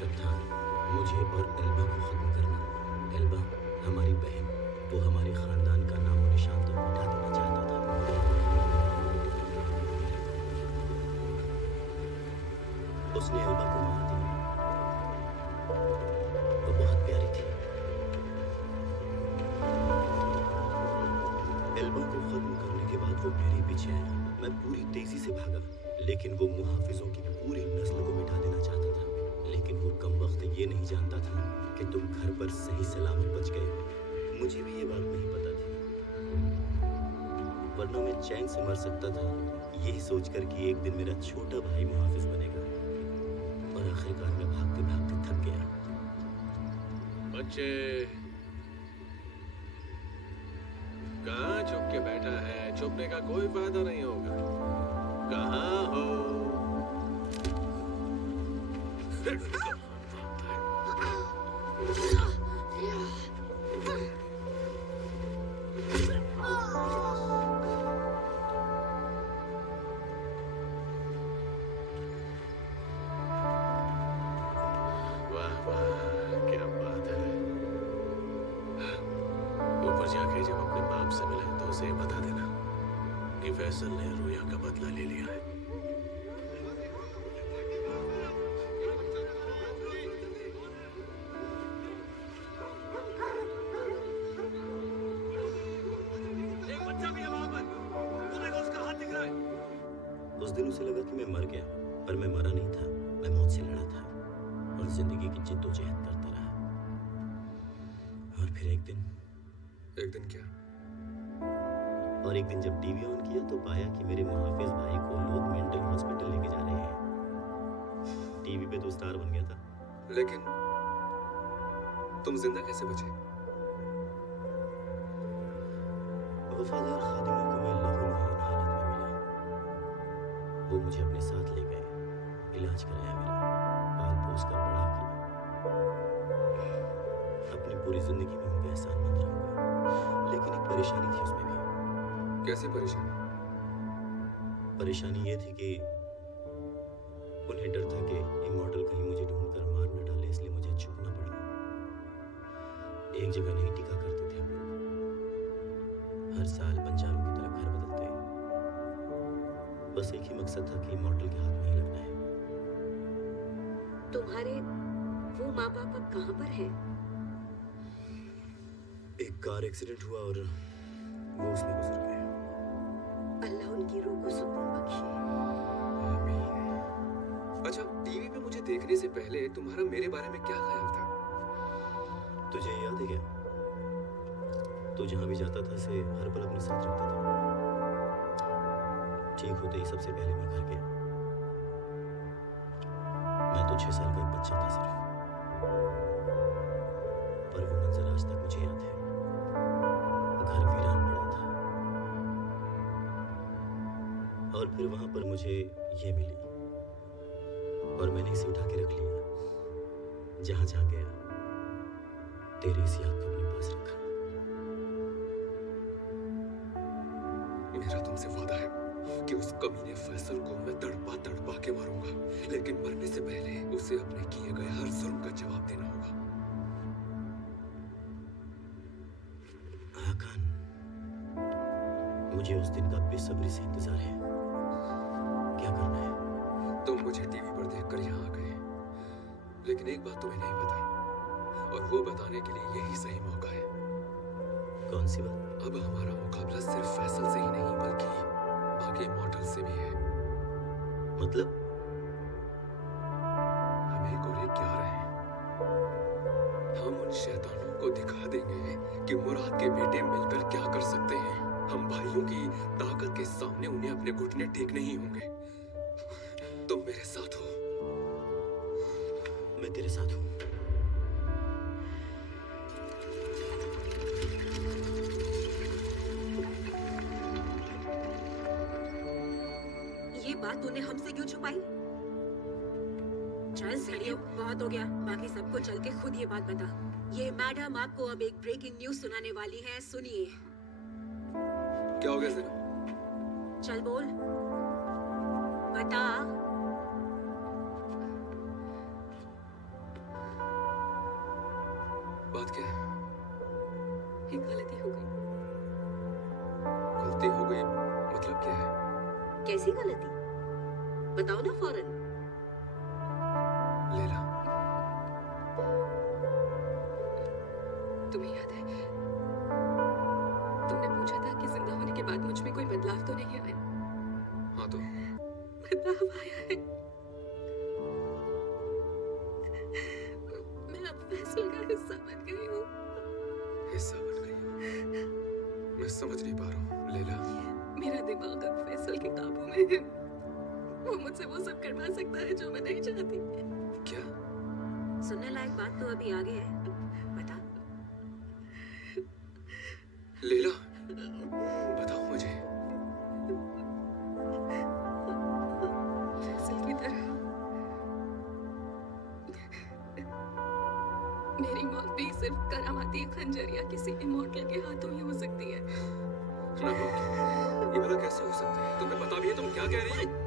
मकसद था मुझे और एल्बा को खत्म करना। एल्बा हमारी बहन, वो हमारे खानदान का नामो निशान तक मिटा देना चाहता था। उसने एल्बा को मार दिया। वो बहुत प्यारी थी। एल्बा को खत्म करने के बाद वो मेरे पीछे आया। मैं पूरी तेजी से भागा, लेकिन वो मुहाफिजों की पूरी नस्ल को मिटा देना चाहता था। लेकिन वो कमबख्त ये नहीं जानता था कि तुम घर पर सही सलामत बच गए हो। मुझे भी ये बात नहीं पता थी, वरना मैं चैन से मर सकता था, यही सोचकर कि एक दिन मेरा छोटा भाई मुहाफिज बनेगा। और आखिरकार मैं भागते भागते थक गया। बच्चे, कहाँ छुप के बैठा है? छुपने का कोई फायदा नहीं होगा। कहाँ हो? वाह वाह, क्या बात है। ऊपर जाके जब अपने बाप से मिले तो उसे बता देना कि फैसल ने रोया का बदला ले लिया है। एक बच्चा भी है वहां पर, वो देखो, उसका हाथ दिख रहा है। उस दिन उसे लगा कि मैं मर गया, पर मैं मरा नहीं था। मैं मौत से लड़ा था और जिंदगी की जिद्दोजहद करता रहा। और फिर एक दिन क्या? और एक दिन जब टीवी ऑन किया तो पाया कि मेरे मुहाफिज भाई को लोग मेंटल हॉस्पिटल लेके जा रहे हैं। टीवी पे तो स्टार बन गया था। लेकिन तुम जिंदा कैसे बचे? वफादार खादिमों को मैं लहूलुहान हालत में मिला। वो मुझे अपने साथ ले गए, इलाज कराया मेरा, पाल पोस कर बड़ा किया। अपनी पूरी जिंदगी में उनका एहसानमंद रहूंगा। लेकिन एक परेशानी थी उसमें भी। कैसी परेशानी? परेशानी ये थी कि उन्हें डर था कि इमॉर्टल कहीं मुझे ढूंढकर मार न डाले, इसलिए मुझे छुपना पड़ा। एक जगह नहीं टिका करते थे हम लोग। हर साल बंजारों की तरह घर बदलते। बस एक ही मकसद था कि इमॉर्टल के हाथ नहीं लगना है। तुम्हारे वो माँ बाप अब कहाँ पर हैं? एक कार एक्सीडेंट हुआ और वो उसमें गुजर गए। अल्लाह उनकी रूह को सुकून बख्शे। अच्छा, टीवी पे मुझे देखने से पहले तुम्हारा मेरे बारे में क्या ख्याल था? तुझे याद है क्या? तू जहां भी जाता था इसे हर पल अपने साथ रखता था। ठीक होते ही सबसे पहले मैं घर गया। मैं तो 6 साल का एक बच्चा था सिर्फ, पर वो मंजर आज तक मुझे याद है। घर वीरान पड़ा था और फिर वहां पर मुझे ये मिली और मैंने इसे उठा के रख लिया। जहां जहां गया तेरे इस याद को अपने पास रखा। मेरा तुमसे वादा है कि उस कमीने फैसल को मैं तड़पा तड़पा के मारूंगा, लेकिन मरने से पहले उसे अपने किए गए हर जुर्म का जवाब देना होगा। हाकान, मुझे उस दिन का बेसब्री से इंतजार है। क्या करना है? तुम मुझे टीवी पर देखकर यहाँ आ गए, लेकिन एक बात तुम्हें नहीं बताई, और वो बताने के लिए यही सही मौका है। कौन सी बात? अब हमारा मुकाबला सिर्फ फैसल से ही नहीं बल्कि बाकी मॉडल से भी है। मतलब? हम एक और एक 11 हैं। हम उन शैतानों को दिखा देंगे कि मुराद के बेटे मिलकर क्या कर सकते हैं। हम भाइयों की ताकत के सामने उन्हें अपने घुटने टेकने ही होंगे। तुम मेरे साथ हो। मैं तेरे साथ हूँ। ये बात तूने हमसे क्यों छुपाई? चल सड़ियो, बहुत हो गया। बाकी सबको चल के खुद ये बात बता। ये मैडम आपको अब एक ब्रेकिंग न्यूज सुनाने वाली है, सुनिए। क्या हो गया ज़रा? चल बोल, बता। सी गलती? बताओ ना फौरन। लैला, तुम्हें याद है तुमने पूछा था कि जिंदा होने के बाद मुझ में कोई बदलाव तो नहीं आया? हाँ तो बदलाव आया है। मैं अब फैसल का हिस्सा बन गई हूँ। हिस्सा बन गई हो। मैं समझ नहीं पा रहा हूँ लैला। मेरा दिमाग अब फैसल के काबू में है। वो मुझसे वो सब करवा सकता है जो मैं नहीं चाहती। क्या? सुनने लायक बात तो अभी आगे है। बता। लैला, बताओ मुझे। फैसल की तरह मेरी मौत भी सिर्फ करामाती खंजर या किसी इमोर्टल के हाथों ही हो सकती है। नहीं, ये भला कैसे हो सकता है? तुम्हें पता भी है तुम क्या कह रही हो?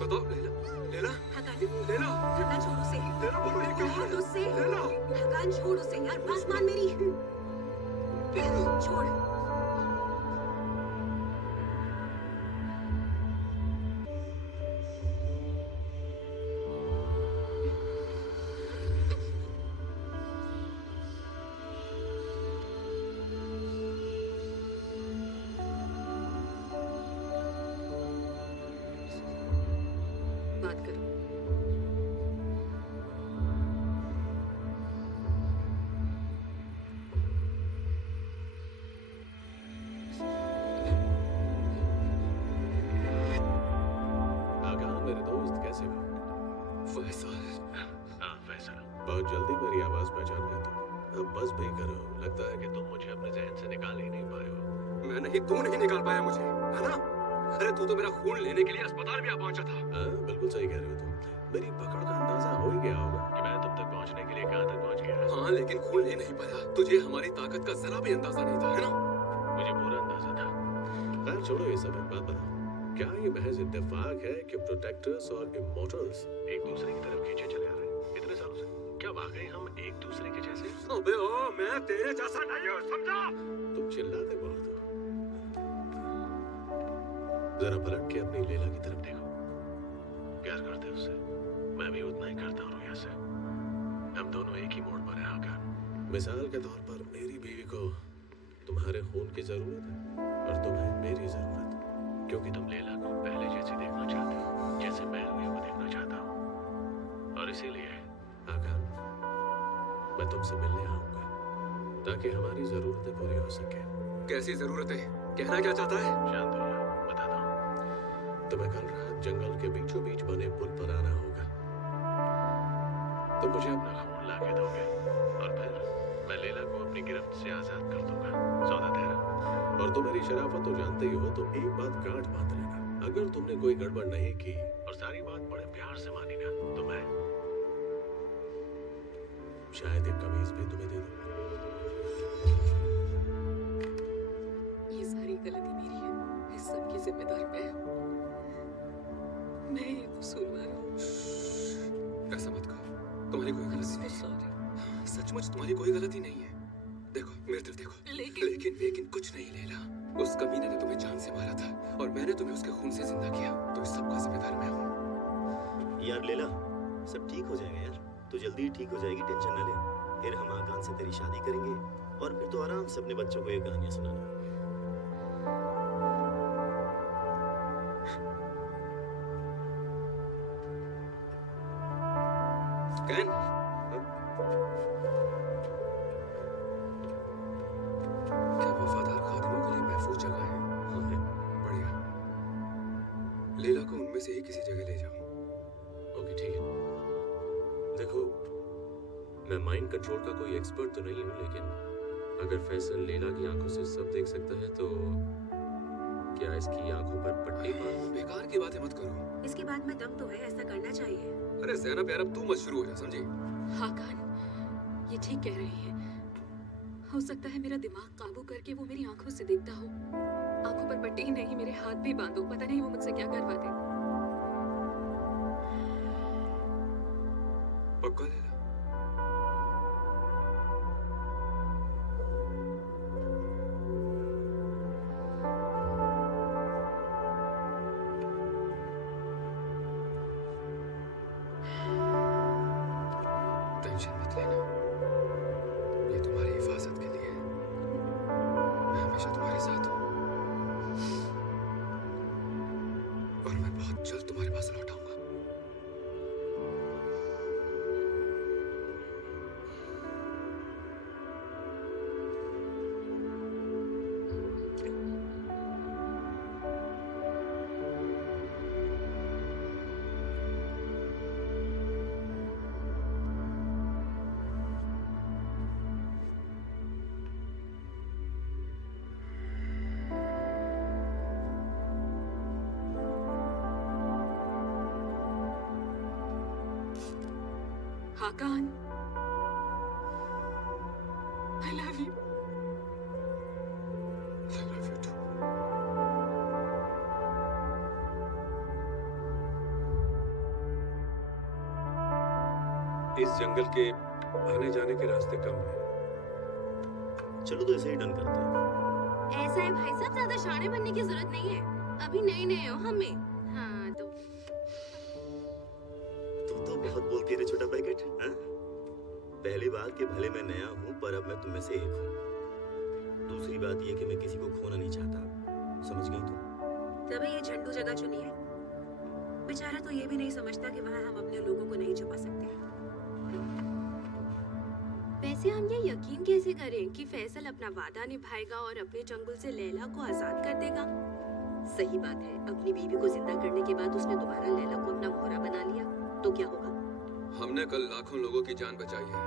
बताओ लैला, लैला, हकान, लैला, हकान छोड़ उसे। लैला बोलो ये क्या हो छोड़ रहा उसे। है? लैला, हकान छोड़ उसे यार, बात मान मेरी। छोड़। बात करो। आगाह मेरे दोस्त कैसे हो? फैसल, हाँ फैसल, बहुत जल्दी मेरी आवाज पहचान गए तुम। अब बस भी करो, लगता है कि तुम मुझे अपने जहन से निकाल ही नहीं पाए हो। मैं नहीं, तू नहीं निकाल पाया मुझे, है ना? अरे तू तो मेरा खून लेने के लिए अस्पताल भी आ पहुंचा था। हाँ बिल्कुल सही कह रहे हो तुम। मेरी पकड़ का अंदाजा हो ही गया होगा कि मैं तुम तक पहुंचने के लिए कहाँ तक पहुंच गया। हाँ लेकिन खून ले नहीं पाया। तुझे हमारी ताकत का जरा भी अंदाजा नहीं था, है ना? मुझे पूरा अंदाजा था। खैर छोड़ो ये सब, एक बात बताओ, क्या ये महज इत्तेफाक है कि प्रोटेक्टर्स और इमोर्टल्स एक दूसरे की तरफ खींचे चले आ रहे हैं इतने सालों से? क्या वाकई हम एक दूसरे के जैसे? अबे ओ, मैं तेरे जैसा नहीं हूँ, समझा? तुम चिल्लाते बहुत हो। जरा पलट के अपनी लैला की तरफ देखो। प्यार करते हो उससे? मैं भी उतना ही करता हूँ रुया से। हम दोनों एक ही मोड़ पर हैं आकर। मिसाल के तौर पर मेरी बीवी को तुम्हारे खून की जरूरत है और तुम्हें मेरी जरूरत, क्योंकि तुम लैला को पहले जैसे देखना चाहते हो जैसे मैं रुया को देखना चाहता हूँ। और इसीलिए आकान, मैं तुमसे मिलने आऊंगा ताकि हमारी जरूरतें पूरी हो सके। कैसी जरूरत है? कहना क्या चाहता है? शांत हो जाओ, बताता हूँ। तुम्हें कल रात जंगल के बीचों बीच बने पुल पर आना होगा। तुम मुझे अपना खून ला के दोगे और फिर मैं लैला को अपनी गिरफ्त से आजाद कर दूंगा। सौदा तेरा। और तुम मेरी शराफत तो जानते ही हो, तो एक बात गांठ बांध लेना, अगर तुमने कोई गड़बड़ नहीं की और सारी बात बड़े प्यार से मानी ना, तो मैं शायद एक कमीज भी तुम्हें दे दूंगा। ये सारी गलती मेरी है। इस सब की जिम्मेदार मैं हूँ। मैं ही कसूरवार हूँ। ऐसा मत कहो, तुम्हारी कोई गलती नहीं है। सॉरी। सचमुच तुम्हारी कोई गलती नहीं है। देखो मेरी तरफ देखो। लेकिन कुछ नहीं लैला। उस कमीने ने तुम्हें जान से मारा था और मैंने तुम्हें उसके खून से जिंदा किया, तो इस सब का जिम्मेदार मैं हूँ। यार लैला, सब ठीक हो जाएगा यार, तू जल्दी ही ठीक हो जाएगी, टेंशन न ले। फिर हम आकान से तेरी शादी करेंगे और फिर तो आराम से अपने बच्चों को ये कहानियां सुनाना। कैन, क्या वफादार खादिमों के लिए महफूज जगह है? हाँ है। बढ़िया। लैला को उनमें से ही किसी जगह ले जाओ। ओके ठीक है। देखो, मैं माइंड कंट्रोल का कोई एक्सपर्ट तो नहीं हूँ, लेकिन अगर फैसल लैला की आंखों से सब देख सकता है तो क्या इसकी आंखों पर पट्टी बांध? बेकार की बातें मत करो। इसके बाद में दम तो है, ऐसा करना चाहिए। अरे ज़ैनब यार, अब तू मत शुरू हो जा, समझी? हाकान, ये ठीक कह रही है। हो सकता है मेरा दिमाग काबू करके वो मेरी आंखों से देखता हो। आंखों पर पट्टी ही नहीं, मेरे हाथ भी बांधो, पता नहीं वो मुझसे क्या करवा दे। पक्का लैला? कल तुम्हारे पास लौट आऊंगा। हाकान, I love you. I love you too. इस जंगल के आने जाने के रास्ते कम हैं। चलो तो ऐसे ही डन करते हैं। ऐसा है भाई साहब, ज्यादा शाणे बनने की जरूरत नहीं है। अभी नए नए हो हमें। हाँ तो तू तो बहुत बोलती है रे छोटा पैकेट, हाँ? पहली बात कि भले मैं नया हूँ पर अब मैं तुम में से एक हूँ। दूसरी बात ये कि मैं किसी को खोना नहीं चाहता। समझ गई तू? तभी ये झंडू जगह चुनी है। बेचारा तो ये भी नहीं समझता कि वहाँ हम अपने लोगों को नहीं छुपा सकते। वैसे हम ये यकीन कैसे करें कि फैसल अपना वादा निभाएगा और अपने चंगुल से लैला को आजाद कर देगा? सही बात है, अपनी बीवी को जिंदा करने के बाद उसने दोबारा लैला को अपना मोहरा बना लिया तो क्या होगा? हमने कल लाखों लोगों की जान बचाई है।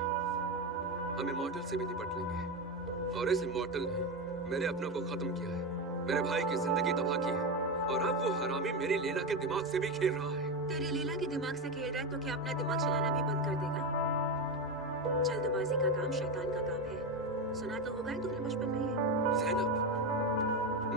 हम इमॉर्टल से भी निपट लेंगे। और इस इमॉर्टल ने मेरे अपनों को खत्म किया है, मेरे भाई की जिंदगी तबाह की है, और अब वो हरामी मेरी लीला के दिमाग से भी खेल रहा है। तेरी लीला के दिमाग से खेल रहा है तो क्या अपना दिमाग चलाना भी बंद कर देगा? जल्दबाजी का काम शैतान का काम है। सुना तो होगा ही तुमने बचपन में ये। ज़ैनब,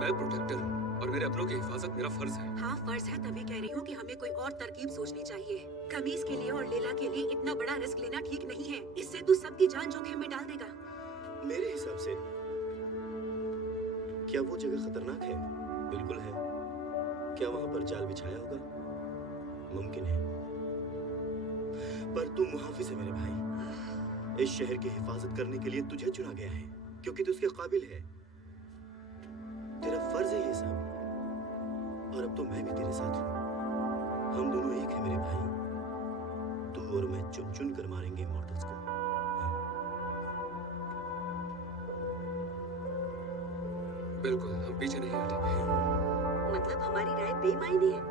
मैं प्रोटेक्टर हूँ और मेरे अपनों की हिफाजत मेरा फर्ज है। हाँ फर्ज है, तभी कह रही हूँ कि हमें कोई और तरकीब सोचनी चाहिए। कमीज के लिए और लीला के लिए इतना बड़ा रिस्क लेना ठीक नहीं है। इससे तू सबकी जान जोखिम में डाल देगा। मेरे हिसाब से क्या वो जगह खतरनाक है? बिल्कुल है। क्या वहां पर जाल बिछाया होगा? मुमकिन है। पर तू मुहाफिज है मेरे भाई। इस शहर की हिफाजत करने के लिए तुझे चुना गया है क्योंकि तू उसके काबिल है। तेरा फर्ज है ये सब। और अब तो मैं भी तेरे साथ हूँ। हम दोनों एक हैं मेरे भाई। तू और मैं चुन चुन कर मारेंगे इमॉर्टल्स को। बिल्कुल, हम पीछे नहीं हटेंगे। मतलब हमारी राय बेमायने है?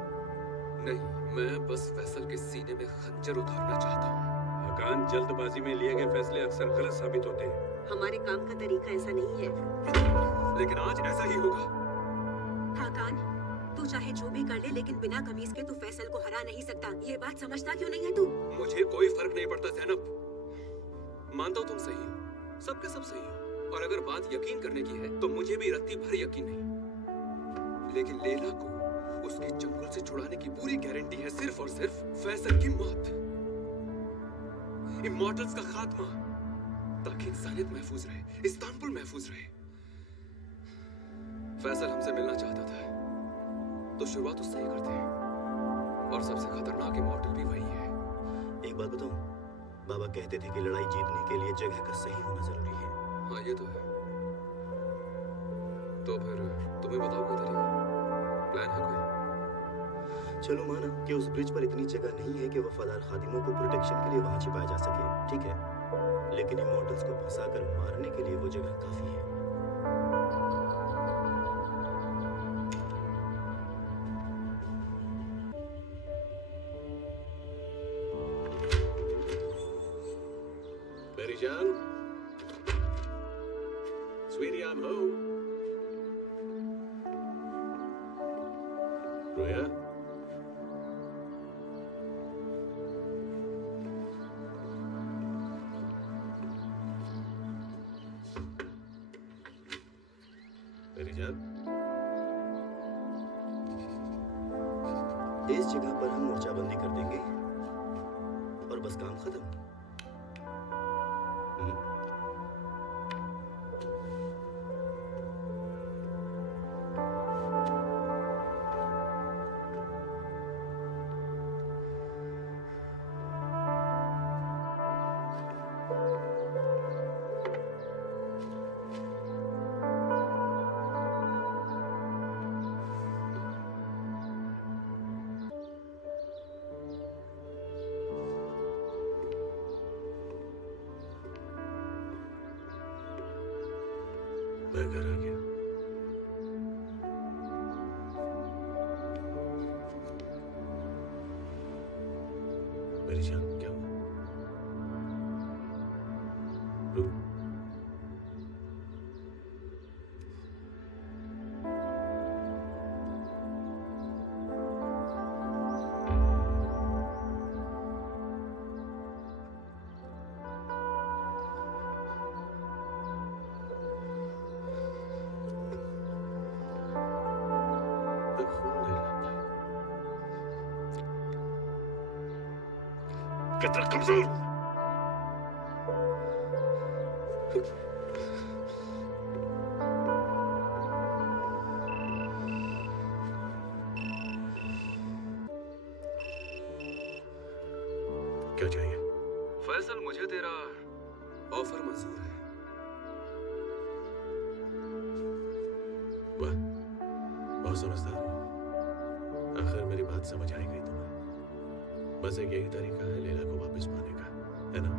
नहीं, मैं बस फैसल के सीने में खंजर उतारना चाहता हूँ। हकान, जल्दबाजी में लिए गए फैसले अक्सर गलत साबित होते हैं। हमारे काम का तरीका ऐसा नहीं है। लेकिन आज ऐसा ही होगा। हाकान, तू चाहे जो भी कर ले लेकिन बिना कमीज के तू फैसल को हरा नहीं सकता। ये बात समझता क्यों नहीं है तू? मुझे कोई फर्क नहीं पड़ता ज़ैनब। मानता हूँ तुम सही हो, सबके सब सही हो, और अगर बात यकीन करने की है तो मुझे भी रत्ती भर यकीन नहीं। लेकिन लैला को उसके चंगुल से छुड़ाने की पूरी गारंटी है सिर्फ और सिर्फ फैसल की मौत, इमॉर्टल्स का खात्मा, ताकि इंसानियत महफूज रहे, इस्तांबुल महफूज रहे। फैसल हमसे मिलना चाहता था तो शुरुआत उससे ही करते हैं, और सबसे खतरनाक इमॉर्टल भी वही है। एक बात बताऊं, बाबा कहते थे कि लड़ाई जीतने के लिए जगह का सही होना जरूरी है। हाँ, ये तो है। तो फिर तुम्हें बताओ कोई तरीका, प्लान है कोई? चलो माना कि उस ब्रिज पर इतनी जगह नहीं है कि वफादार खादिमों को प्रोटेक्शन के लिए वहां छिपाया जा सके, ठीक है? लेकिन इमॉर्टल्स को फंसाकर मारने के लिए वो जगह काफी है। मेरी जान, स्वीटी, आई एम होम। रोया, मेरी जान, इस जगह पर हम मोर्चाबंदी कर देंगे और बस काम खत्म। मैं घर आ गया। मेरी जान, क्या हुआ? रू, मैं खून नहीं ला पाया। कितना कमजोर! क्या चाहिए? फैसल, मुझे तेरा ऑफर मंजूर है। वाह, बहुत समझदार हो। आखिर मेरी बात समझ आई गई तुम्हें। बस एक यही तरीका है लैला को वापस पाने का, है ना?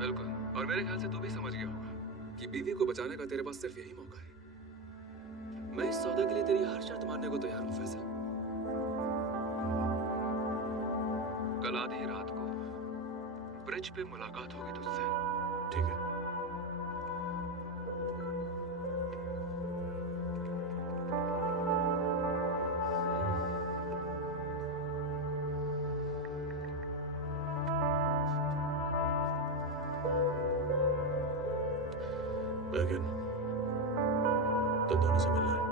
बिल्कुल, और मेरे ख्याल से तू भी समझ गया होगा कि बीवी को बचाने का तेरे पास सिर्फ यही मौका है। मैं इस सौदा के लिए तेरी हर शर्त मानने को तैयार हूं फैसल। कल आधी रात को ब्रिज पे मुलाकात होगी तुझसे। ठीक है। लेकिन तुम दोनों से मिलना है।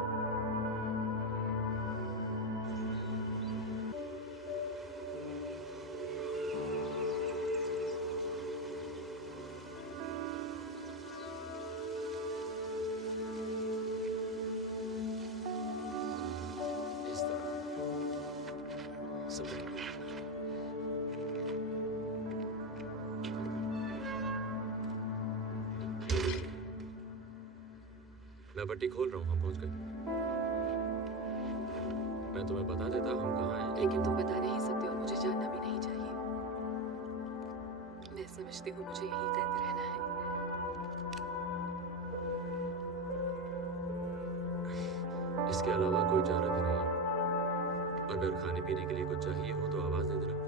इस तरह सब मैं पट्टी खोल रहा हूँ, हम पहुंच गए। मैं तुम्हें बता देता हम कहाँ हैं। लेकिन तुम बता नहीं सकते और मुझे जानना भी नहीं चाहिए। मैं समझती हूँ मुझे यहीं कैद रहना है। इसके अलावा कोई चारा भी नहीं। अगर खाने पीने के लिए कुछ चाहिए हो तो आवाज दे देना।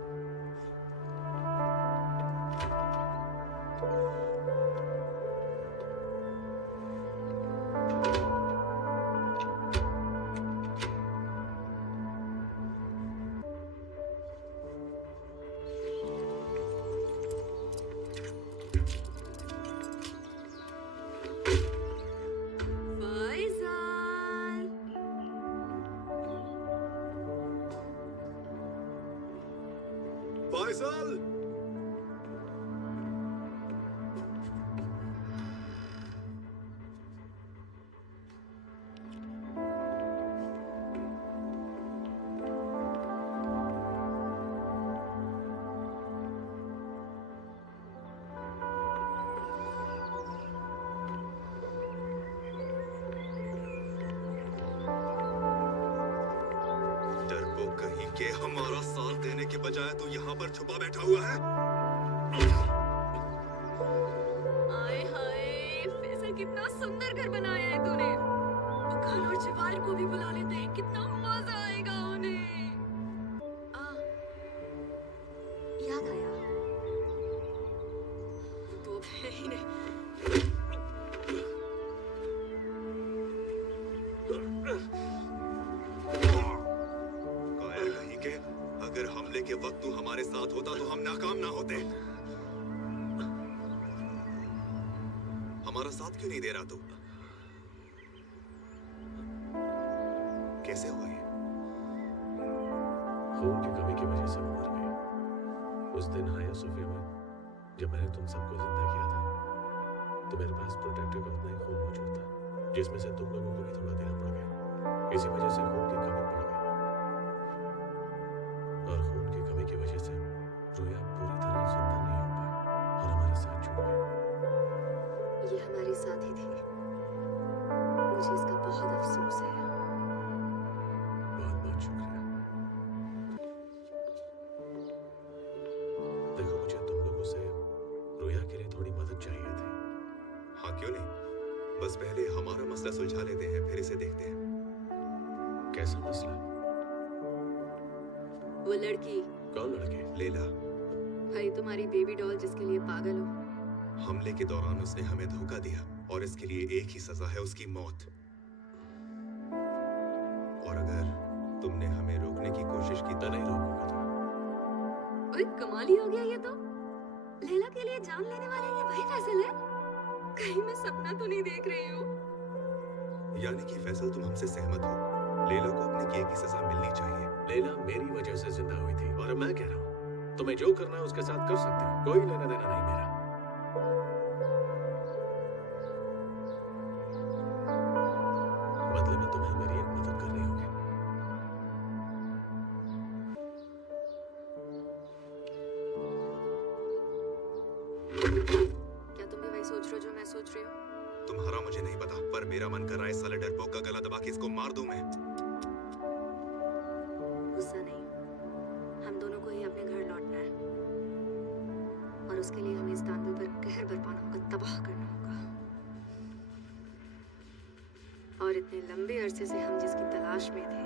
फैसल, फैसल! डरपोक कहीं के, हमारा साथ देने के बजाय तू यहाँ पर छुपा बैठा हुआ है। आए हाय, फैसल कितना सुंदर घर बनाया है तूने। बुखार और जवार को भी बुला लेते हैं, कितना मजा आएगा उन्हें। याद आया, तो अब है ही नहीं। कायर कहीं के, अगर हमले के वक्त तू हमारे साथ होता तो हम नाकाम ना होते। हमारा साथ क्यों नहीं दे रहा तू? कैसे हुआ ये? खून की कमी की वजह से वो मर गई। उस दिन हाया सोफिया में जब मैंने तुम सबको जिंदा किया था तो मेरे पास प्रोटेक्टर का उतना ही खून मौजूद था, जिसमें से तुम लोगों को भी थोड़ा देना पड़ गया। इसी वजह से खून की कमी पड़ गई, और खून की कमी की वजह से रोया पूरी तरह जिंदा नहीं हो पाया और हमारे साथ छूट गए। ये हमारे साथ ही थे। मुझे इसका बहुत अफसोस है। बहुत बहुत शुक्रिया। देखो, मुझे तुम लोगों से रोया के लिए थोड़ी मदद चाहिए थी। हाँ, क्यों नहीं, बस पहले हमारा मसला सुलझा लेते हैं, फिर इसे देखते हैं। कैसा मसला? वो लड़की, कौन लड़की? लेला। भाई तुम्हारी बेबी डॉल जिसके लिए पागल हो। हमले के दौरान उसने हमें धोखा दिया और इसके लिए एक ही सजा है, उसकी मौत। और अगर तुमने हमें रोकने की कोशिश की तो नहीं रोकूंगा तुम्हें। ओए कमाल ही हो गया ये तो। लैला के लिए जान लेने वाले ये वही फैसल है? कहीं मैं सपना तो नहीं देख रही हूँ? यानी कि फैसल तुम हमसे सहमत हो, लेला को अपने किए की सजा मिलनी चाहिए। लेला मेरी वजह से जिंदा हुई थी और मैं कह रहा हूँ तुम्हें जो करना है उसके साथ कर सकते हो, कोई लेना देना नहीं मेरा। बदले में तुम्हें मेरी एक मदद करनी होगी। क्या तुम भी वही सोच रहे हो जो मैं सोच रही हूँ? तुम्हारा मुझे नहीं पता, पर मेरा मन कर रहा है साले डरपोक का गला दबा के इसको मार दूं मैं। गुस्सा नहीं, हम दोनों को ही अपने घर लौटना है और उसके लिए हमें इस्तांबुल पर कहर बरपाना होगा, तबाह करना होगा। और इतने लंबे अरसे से हम जिसकी तलाश में थे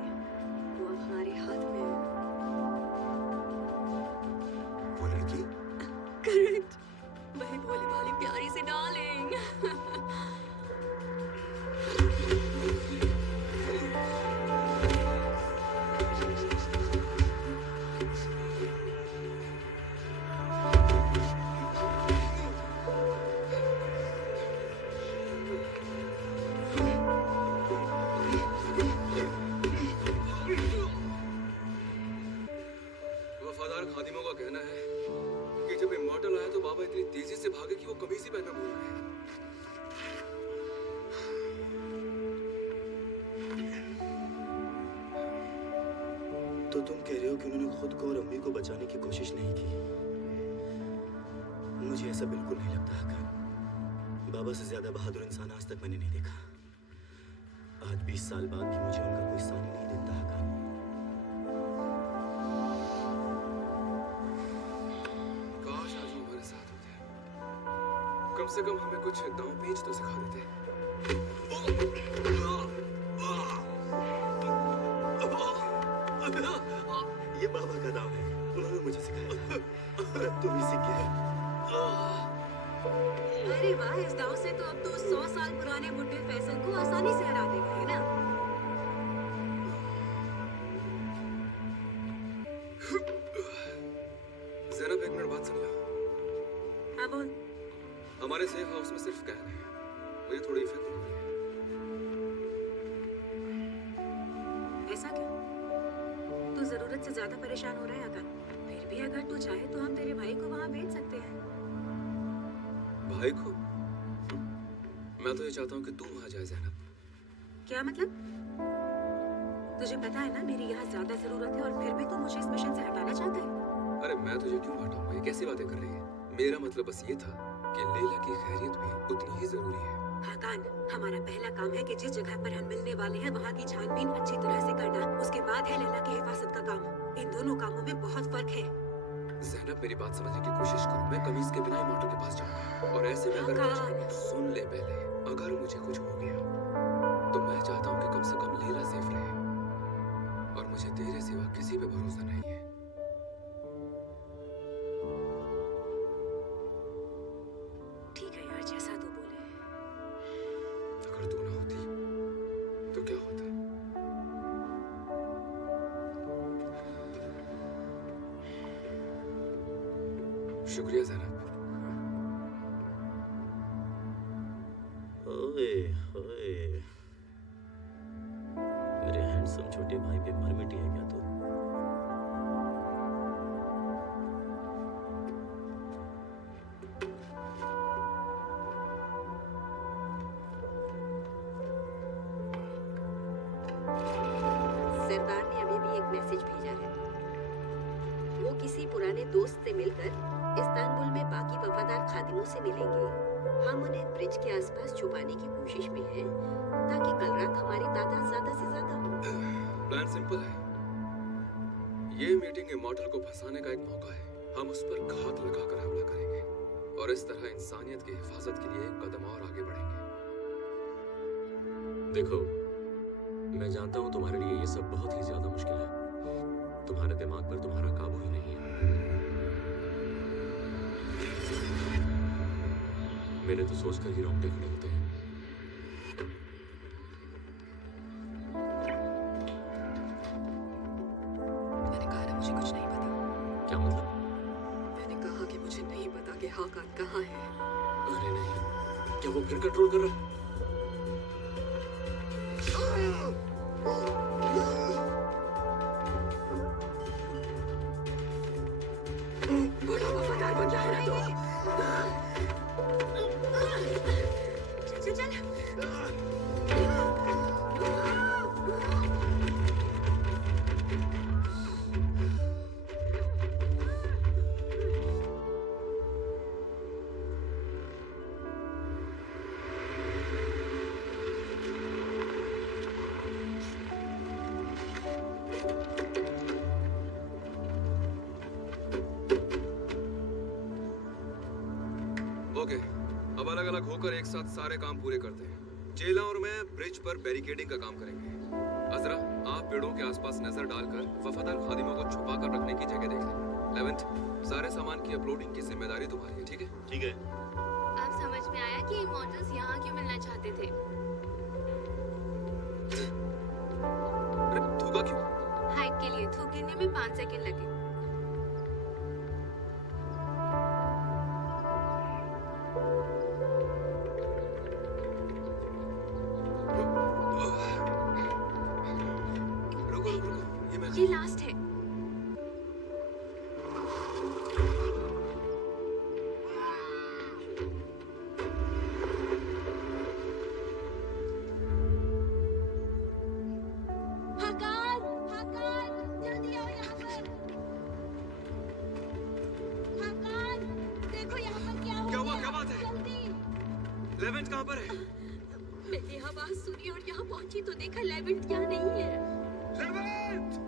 वो अब हमारे हाथ में है। वो लड़की? करेक्ट, वही भोली भाली प्यारी सी डार्लिंग। वफादार खादिमों का कहना है कि जब इमॉर्टल आया तो बाबा इतनी तेजी से भागे कि वो कमीज ही पहनना भूल गए। तो तुम कह रहे हो कि उन्होंने खुद को और अम्मी को बचाने की कोशिश नहीं की? मुझे ऐसा बिल्कुल नहीं लगता हाकम। बाबा से ज्यादा बहादुर इंसान आज तक मैंने नहीं देखा। आज 20 साल बाद भी मुझे उनका कोई सानी नहीं दिखता हाकम। काश आज वो हमारे साथ होते, कम से कम हमें कुछ दांव पेच तो सिखा देते। ये बाबा का नाम है, उन्होंने मुझे सिखाया। तुम भी सीख गए। अरे वाह, इस दाव से तो अब तो 100 साल पुराने बुड्ढे फैसल को आसानी से हरा देगा, है ना? ज़ैनब एक मिनट बात सुन लो। हाँ बोल। हमारे सेफ हाउस में सिर्फ कैद है, मुझे थोड़ी फिक्र हो रही है। ऐसा क्यों? तू जरूरत से ज्यादा परेशान हो रहा है अगर? फिर भी अगर तू चाहे तो हम तेरे भाई को वहाँ भेज सकते हैं। भाई को? मैं तो ये चाहता हूँ कि तू वहाँ जाए ज़ैनब। क्या मतलब? तुझे पता है ना मेरी यहाँ ज्यादा जरूरत है और फिर भी तू मुझे इस मिशन से हटाना चाहता है। अरे मैं तुझे क्यों हटाऊंगा? ये कैसी बातें कर रही है? मेरा मतलब बस ये था कि लैला की खैरियत भी उतनी ही जरूरी है। हाकान, हमारा पहला काम है कि जिस जगह पर हम मिलने वाले हैं वहाँ की छानबीन अच्छी तरह से करना। उसके बाद है लैला की हिफाजत का काम। इन दोनों कामों में बहुत फर्क है। ज़ैनब मेरी बात समझने की कोशिश करो। मैं कमीज के बिना इमॉर्टल के पास जाऊंगा और ऐसे में अगर हाकान। सुन ले पहले, अगर मुझे कुछ हो गया तो मैं चाहता हूँ कि कम से कम लैला सेफ रहे और मुझे तेरे सिवा किसी पे भरोसा नहीं है। ठीक है यार, जैसा तू बोले। अगर तू ना होती तो क्या होता? शुक्रिया ज़ैनब। ओए ओए, मेरे हैंडसम छोटे भाई पे मर मिटी है क्या तू? सरदार ने अभी भी एक मैसेज भेजा है। वो किसी पुराने दोस्त से मिलकर इस्तांबुल में बाकी वफादार खादिमों से मिलेंगे। हम उन्हें ब्रिज के आसपास छुपाने की कोशिश में हैं ताकि कल रात हमारी तादाद ज्यादा से ज्यादा हो। प्लान सिंपल है। ये मीटिंग इमॉर्टल को फंसाने का एक मौका है। हम उस पर घात लगाकर हमला करेंगे और इस तरह इंसानियत की हिफाजत के लिए एक कदम और आगे बढ़ेंगे। देखो, मैं जानता हूं तुम्हारे लिए ये सब बहुत ही ज्यादा मुश्किल है। तुम्हारे दिमाग पर तुम्हारा काबू ही नहीं है। मेरे तो सोचकर ही रोंगटे खड़े होते हैं। मैंने कहा ना मुझे कुछ नहीं पता। क्या मतलब? मैंने कहा कि मुझे नहीं पता कि हाकान कहाँ है। अरे नहीं, क्या वो फिर कंट्रोल कर रहा है? बड़ा वफादार बन जा रहा है चल चल चल। ओके, अब अलग अलग होकर एक साथ सारे काम पूरे करते हैं। चेला और मैं ब्रिज पर बैरिकेडिंग का काम करेंगे। अजरा, आप पेड़ों के आसपास नजर डालकर वफादार खादिमों को छुपा कर रखने की जगह देख लें। 11th, सारे सामान की अपलोडिंग की जिम्मेदारी तुम्हारी है, ठीक है? ठीक है। अब समझ में आया कि इमॉर्टल्स यहाँ क्यों मिलना चाहते थे। अरे थूका क्यों? हाइट के लिए थूक गिनने में 5 सेकंड लगे। रुको रुको रुको, ये लास्ट है। हाकान, हाकान, जल्दी आओ यहाँ पर। हाकान, देखो यहाँ पर क्या हो क्या हुआ? गया। क्या बात है? जल्दी। 11th कहाँ पर है? मैंने आवाज सुनी और यहाँ पहुंची तो देखा लेवेंट यहाँ नहीं है। 11th!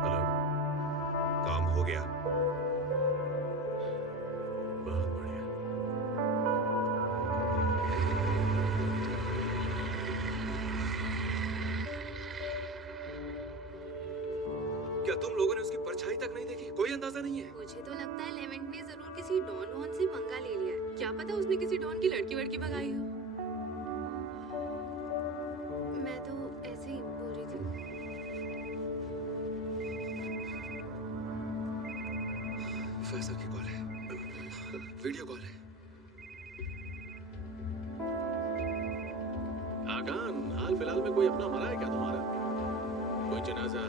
हेलो। काम हो गया। बहुत बढ़िया। क्या तुम लोगों ने उसकी परछाई तक नहीं देखी? कोई अंदाजा नहीं है? मुझे तो लगता है लेवेंट ने जरूर किसी डॉन वॉन से पंगा ले लिया है। क्या पता उसने किसी डॉन की लड़की वड़की भगाई हो। मैं तो ऐसे ही बोल रही थी। फैसल की कॉल है, वीडियो कॉल है। आगान, हाल फिलहाल में कोई अपना मरा है क्या तुम्हारा? कोई जनाजा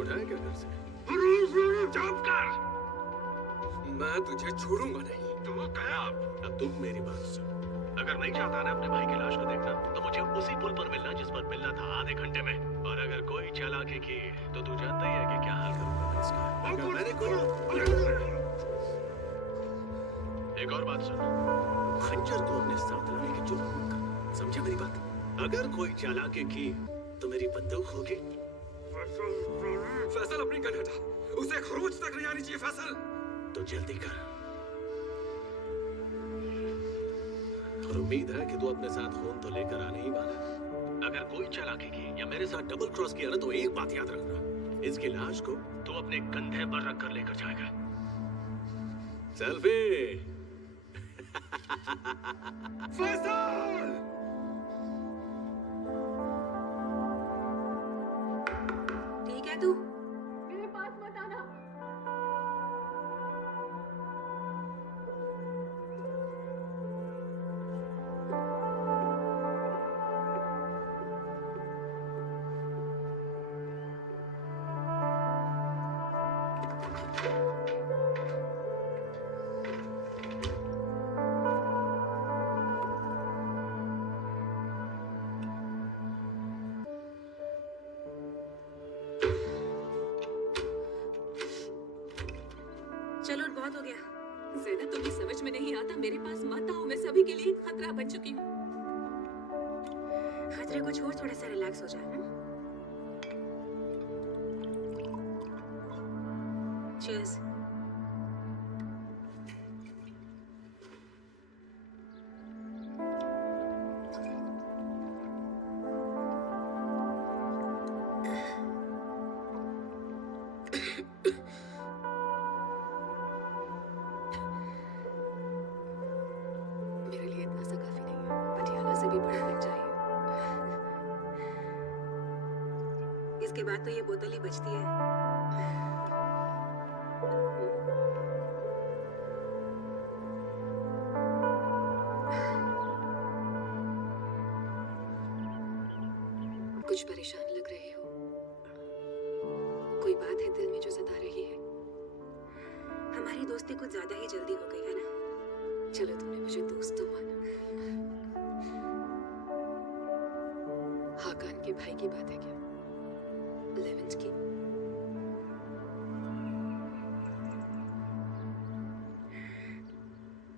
उठाया क्या घर से? चुप कर! मैं तुझे छोड़ूंगा नहीं। तो गया। अब तुम मेरी बात सुन। अगर नहीं चाहता ना अपने भाई की लाश को देखना, तो मुझे उसी पुल पर मिलना जिस पर मिलना था आधे घंटे में। और अगर कोई चालाकी की, तो तू जानता ही है कि क्या हाल करूंगा मैं इसका। अगर मैंने कोई एक और बात सुन, खंजर को अपने साथ लाने की जुर्म मत कर। समझा मेरी बात? अगर कोई चालाकी की, तो मेरी बंदूक होगी। फैसल अपनी गन हटा। उसे खरोच तक नहीं आनी चाहिए फैसल। तो जल्दी कर। और उम्मीद है कि तू अपने साथ खून तो लेकर आने ही वाला है। अगर कोई चालाकी की या मेरे साथ डबल क्रॉस किया ना, तो एक बात याद रखना, इसकी लाश को तू अपने कंधे पर रख कर लेकर जाएगा। सेल्फी। फैसल! ठीक है तू। मेरे पास मत आना। चलो बहुत हो गया। ज़ैनब, तुम्हें समझ में नहीं आता, मेरे पास मत आओ, मैं सभी के लिए एक खतरा बन चुकी हूँ। खतरे को छोड़, थोड़ा सा रिलैक्स हो जा। Cheers. मेरे लिए इतना सा काफी नहीं है, पटियाला से भी बड़ा बन चाहिए। इसके बाद तो ये बोतल ही बचती है। कुछ परेशान लग रहे हो, कोई बात है दिल में जो सता रही है? हमारी दोस्ती कुछ ज्यादा ही जल्दी हो गई है ना। चलो, तुमने मुझे दोस्त तो माना। हाकान के भाई की बात है क्या? लेवेंट की?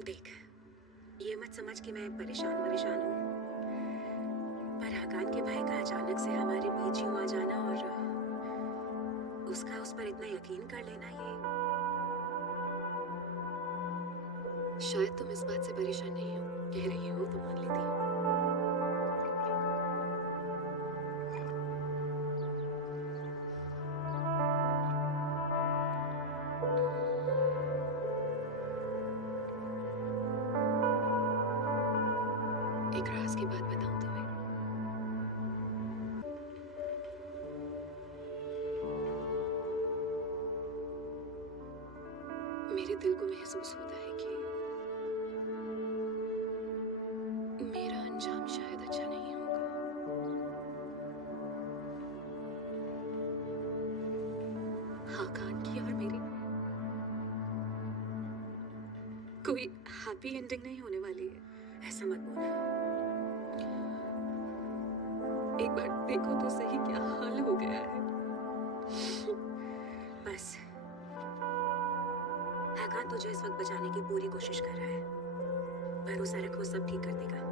देख, ये मत समझ कि मैं परेशान हूँ, पर हाकान के भाई का अचानक से हमारे बीच यूं आ जाना और उसका उस पर इतना यकीन कर लेना, ये शायद तुम इस बात से परेशान नहीं हो, कह रही हो तो मान लेती हूँ। एक राज की बात बताऊं तुम्हें? मेरे दिल को महसूस होता है कि मेरा अंजाम शायद अच्छा नहीं होगा। हाकान की और मेरी कोई हैप्पी एंडिंग नहीं होने वाली है। ऐसा मत बोल। एक बार देखो तो सही क्या हाल हो गया है। बस, हाकान तुझे इस वक्त बचाने की पूरी कोशिश कर रहा है। भरोसा रखो, सब ठीक कर देगा।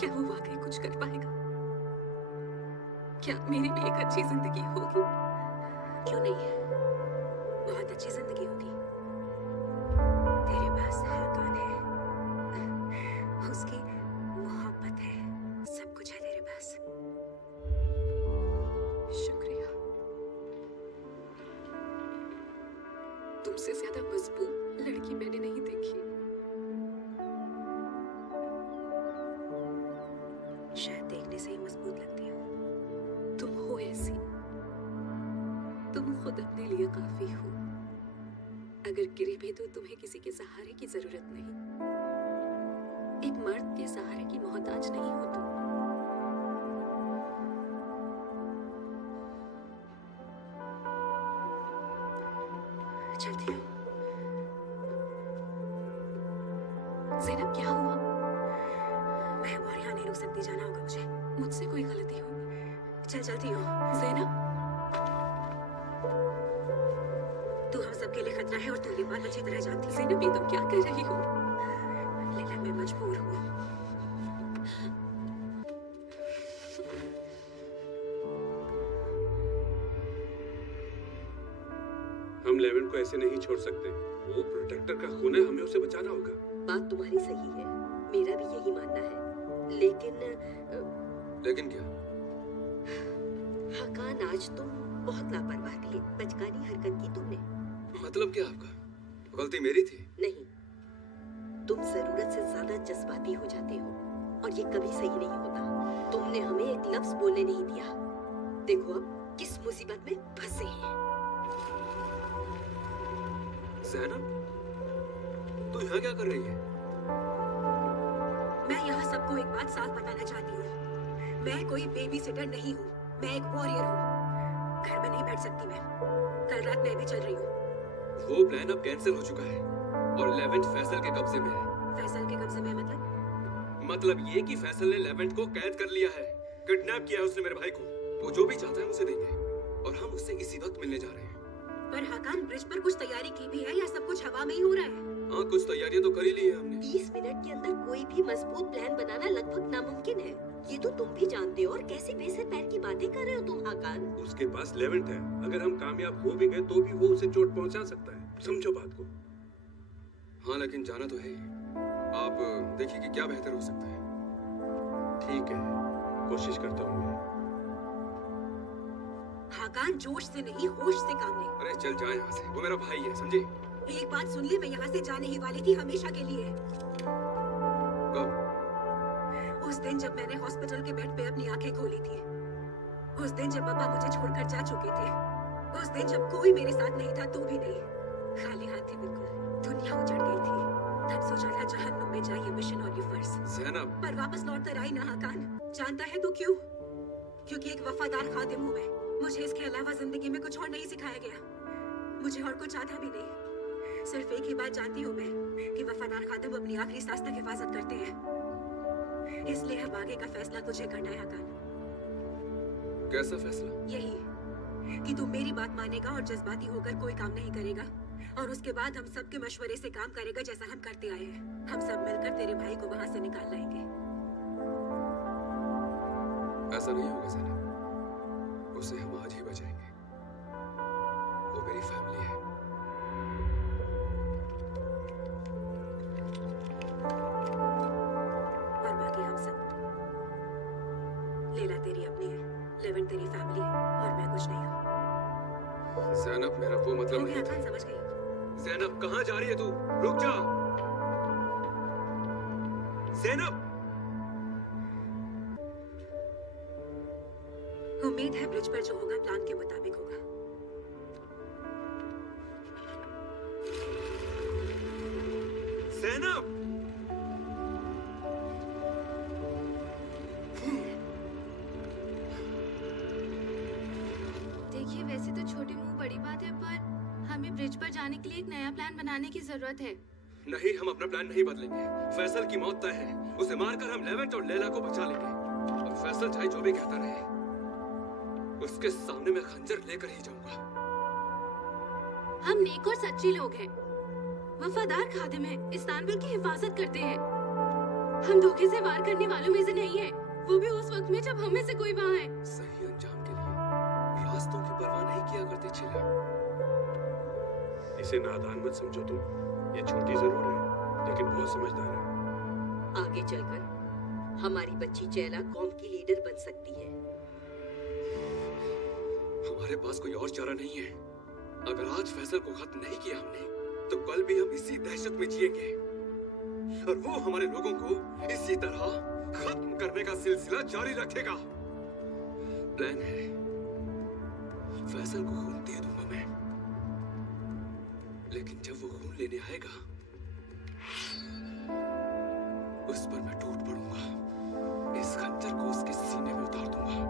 क्या वो वाकई कुछ कर पाएगा? क्या मेरी भी एक अच्छी जिंदगी होगी? क्यों नहीं, बहुत अच्छी जिंदगी होगी। तेरे पास हाकान है, उसकी मोहब्बत है, सब कुछ है तेरे पास। शुक्रिया। तुमसे ज्यादा मजबूत लड़की मैंने नहीं देखी। शायद देखने से ही मजबूत लगती हो। तुम हो ऐसी, तुम खुद अपने लिए काफी हो। अगर गिरी भी तो तुम्हें किसी के सहारे की जरूरत नहीं। एक मर्द के सहारे की मोहताज नहीं हो तुम। चलती हूँ। ज़ैनब, क्या हुआ? मैं अब और यहाँ नहीं रुक सकती, जाना होगा मुझे। मुझसे कोई गलती हुई? चल चलती हूँ। ज़ैनब, तू हम सबके लिए खतरा है और तू ये बात अच्छी तरह जानती है। ज़ैनब, ये तुम क्या कर रही हो? लेकिन मैं मजबूर हूँ। हम लेवेंट को ऐसे नहीं छोड़ सकते। वो प्रोटेक्टर का खून है, हमें उसे बचाना होगा। बात तुम्हारी सही है, मेरा भी यही मानना है, लेकिन क्या? हाकान, आज तुम बहुत लापरवाह थी। बचकानी हरकत की तुमने। मतलब क्या आपका? गलती मेरी थी? नहीं, तुम जरूरत से ज्यादा जज्बाती हो जाते हो और ये कभी सही नहीं होता। तुमने हमें एक लफ्ज बोलने नहीं दिया। देखो अब किस मुसीबत में फंसे हैं। ज़ैनब, तू यहाँ क्या कर रही है? मैं यहाँ सबको एक बात साफ बताना चाहती हूँ। मैं कोई बेबी सिटर नहीं हूँ, मैं एक वॉरियर हूँ। घर में नहीं बैठ सकती मैं। कल रात मैं भी चल रही हूँ। वो प्लान अब कैंसिल हो चुका है और लेवेंट फैसल के कब्जे में है। फैसल के कब्जे में मतलब ये कि फैसल ने लेवेंट को कैद कर लिया है। किडनैप किया है उसने मेरे भाई को। वो जो भी चाहता है उसे देंगे और हम उससे इसी वक्त मिलने जा रहे हैं। पर हाकान, ब्रिज पर कुछ तैयारी की भी है या सब कुछ हवा में ही हो रहा है? हाँ, कुछ तैयारियां तो कर ही ली है हमने। 20 मिनट के अंदर कोई भी मजबूत प्लान बनाना लगभग नामुमकिन है। ये तो तुम भी जानते हो। और कैसे बेसर पैर की बातें कर रहे हो तुम हाकान? उसके पास लेवेंट है। अगर हम कामयाब हो भी गए तो भी वो उसे चोट पहुंचा सकता है। समझो बात को। हाँ, लेकिन जाना तो है ही। आप देखिए कि क्या बेहतर हो सकता है। ठीक है, कोशिश करता हूँ मैं। हाकान, जोश से नहीं होश से काम ले। अरे चल जाए यहाँ से, वो मेरा भाई है, समझे? एक बात सुन ले, मैं यहाँ से जाने ही वाली थी हमेशा के लिए। कब? उस दिन जब मैंने हॉस्पिटल के बेड पे अपनी आंखें खोली थी, उस दिन जब पापा मुझे छोड़कर जा चुके थे, उस दिन जब कोई मेरे साथ नहीं था तो भी नहीं, खाली हाथ थी बिल्कुल, दुनिया उजड़ गई थी। तब सोचा था जहन्नुम में जाइए, mission on you first. Zainab, पर वापस लौट कर आई ना हाकान। जानता है तो क्यों? क्योंकि एक वफादार खादिम हूँ मैं। मुझे इसके अलावा जिंदगी में कुछ और नहीं सिखाया गया। मुझे और कुछ आता भी नहीं। सिर्फ एक ही बात जानती हूँ मैं कि वफादार खादिम अपनी आखिरी सांस तक हिफाजत करते हैं। इसलिए अब आगे का फैसला तुझे करना है हाकान। कैसा फैसला? यही कि तू मेरी बात मानेगा और जज्बाती होकर कोई काम नहीं करेगा, और उसके बाद हम सबके मशवरे से काम करेगा जैसा हम करते आए हैं। हम सब मिलकर तेरे भाई को वहां से निकाल लाएंगे। ऐसा नहीं होगा ज़ैनब, उसे हम आज ही बचाएंगे। वो मेरी फैमिली है। और बाकी हम सब। लेला तेरी अपनी है, लेवेंट तेरी फैमिली है, और मैं कुछ नहीं हूँ। ज़ैनब, मेरा वो मतलब हो नहीं गया था। हाकान, समझ गई। ज़ैनब, कहाँ जा रही है तू? रुक जा। ज़ैनब! उम्मीद है ब्रिज पर जो होगा प्लान के मुताबिक होगा। ज़ैनब! देखिए, वैसे तो छोटी मुंह बड़ी बात है, पर हमें ब्रिज पर जाने के लिए एक नया प्लान बनाने की जरूरत है। नहीं, हम अपना प्लान नहीं बदलेंगे। फैसल की मौत तय है। उसे मारकर हम लेवेंट और लैला को बचा लेंगे। और फैसल चाहे जो भी कहता रहे, उसके सामने मैं खंजर लेकर ही जाऊंगा। हम नेक और सच्चे लोग हैं, वफादार खादिम हैं, इस्तांबुल की हिफाजत करते हैं। हम धोखे से वार करने वालों में से नहीं है, वो भी उस वक्त में जब हम में से कोई वहाँ है। सही अंजाम के लिए रास्तों की परवाह नहीं किया करते चिल्ला। इसे नादान मत समझो तुम। ये छोटी जरूर है, लेकिन बहुत समझदार है। आगे चलकर हमारी बच्ची चैला कौम की लीडर बन सकती है। हमारे पास कोई और चारा नहीं है। अगर आज फैसल को खत्म नहीं किया हमने, तो कल भी हम इसी दहशत में जिएंगे, और वो हमारे लोगों को इसी तरह खत्म करने का सिलसिला जारी रखेगा। प्लान है, फैसल को खून दे दूंगा मैं, लेकिन जब वो खून लेने आएगा, उस पर मैं टूट पड़ूंगा। इस खंजर को उसके सीने में उतार दूंगा।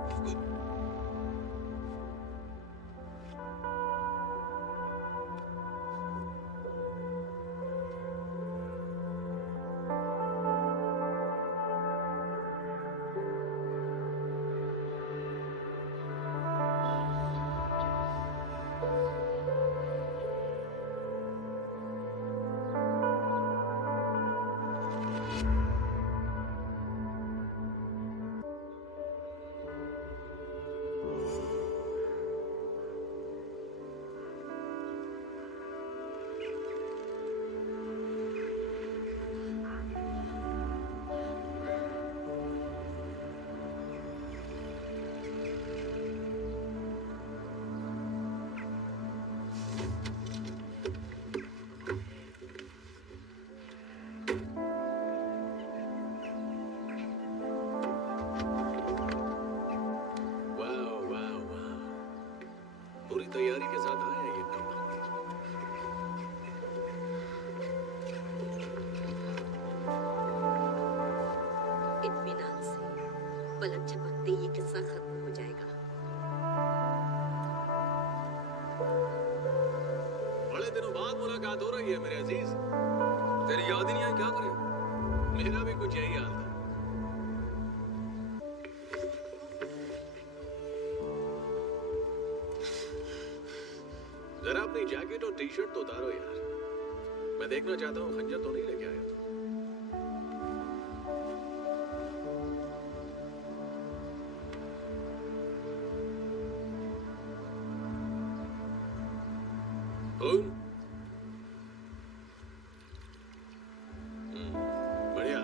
तैयारी के साथ आया ये करना। इत्मीनान से पलक झपकते ये किस्सा खत्म हो जाएगा। बड़े दिनों बाद मुलाकात हो रही है मेरे अजीज। तेरी याद ही नहीं आई, क्या करें? मेरा भी कुछ यही हाल था। जरा अपने जैकेट और टी शर्ट तो उतारो यार। मैं देखना चाहता हूँ खंजर तो नहीं लेके आया तुम। खून? बढ़िया।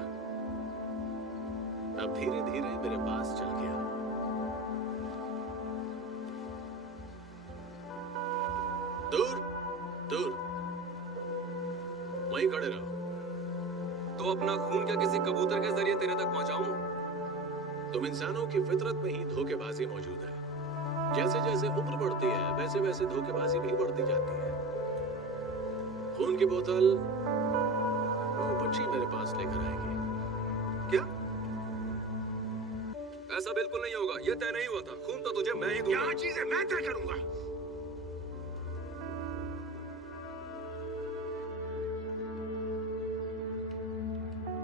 अब धीरे धीरे मेरे पास चल के आओ। दूर दूर वहीं खड़े रहो। तो अपना खून क्या किसी कबूतर के जरिए तेरे तक पहुंचाऊं? तुम इंसानों की फितरत में ही धोखेबाजी मौजूद है। जैसे जैसे उम्र बढ़ती है वैसे वैसे धोखेबाजी भी बढ़ती जाती है। खून की बोतल वो बच्ची मेरे पास लेकर आएगी। क्या? ऐसा बिल्कुल नहीं होगा, ये तय नहीं हुआ था। खून तो तुझे मैं ही दूंगा। क्या चीजें मैं तय करूंगा।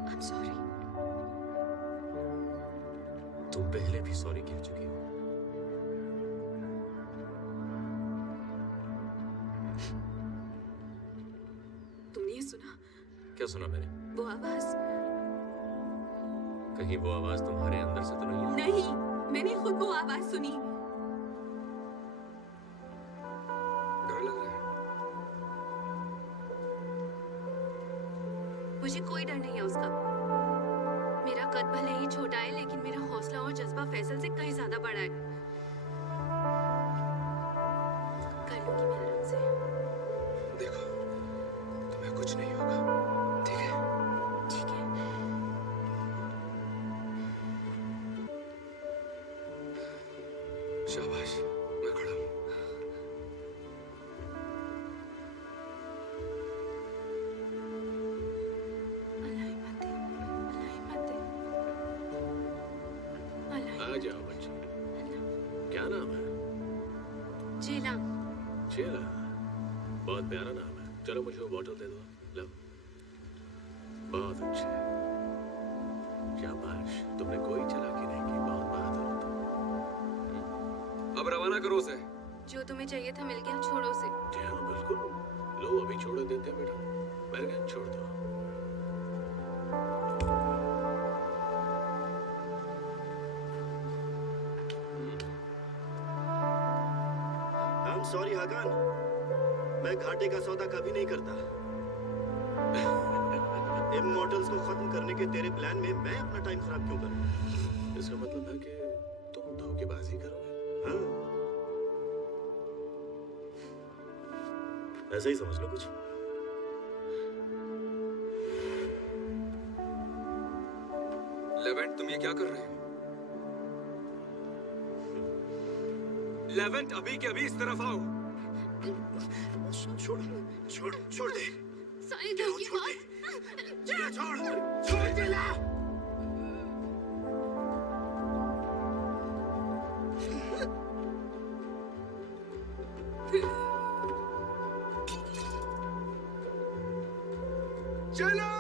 I'm sorry. तुम पहले भी सॉरी कह चुकी हो। तुमने ये सुना? क्या सुना मैंने? वो आवाज? कहीं वो आवाज तुम्हारे अंदर से तो नहीं है? नहीं, मैंने खुद वो आवाज सुनी। डर लग रहा है। मुझे कोई डर नहीं है उसका। मेरा कद भले ही छोटा है लेकिन मेरा हौसला और जज्बा फैसल से कहीं ज्यादा बड़ा है। कर लूंगी मैं आराम से। देखो, तुम्हें कुछ नहीं होगा, ठीक है? ठीक है। शाबाश, मैं खड़ा हूँ। अल्लाह हिम्मत दे, अल्लाह हिम्मत दे, अल्लाह आ जाओ बच्ची। हिम्मत क्या नाम है? दे। जेला। शेला। बहुत प्यारा नाम है। चलो मुझे वो बॉटल दे दो। लो। बहुत अच्छे। शाबाश, तुमने कोई चालाकी नहीं की। बहुत बहादुर हो तुम। अब रवाना करो उसे। जो तुम्हें चाहिए था मिल गया, छोड़ो उसे। जी हाँ बिल्कुल। लो अभी छोड़ देते हैं बेटा। बैरगन छोड़ दो। I'm sorry हाकान, मैं घाटे का सौदा कभी नहीं करता। इमॉर्टल्स को खत्म करने के तेरे प्लान में मैं अपना टाइम खराब क्यों करूं? इसका मतलब है कि तुम धोखेबाजी करोगे। हाँ, ऐसा ही समझ लो कुछ। लेवेंट, तुम ये क्या कर रहे हो? लेवेंट, अभी के अभी इस तरफ आओ। छोड़ छोड़ छोड़ दे। सॉरी धोखेबाज। छोड़ छोड़ दे ला। चलो।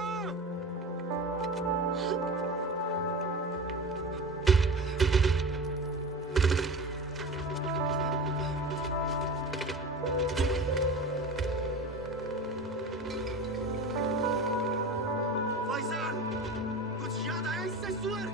फैसल, कुछ याद आया इससे सुअर?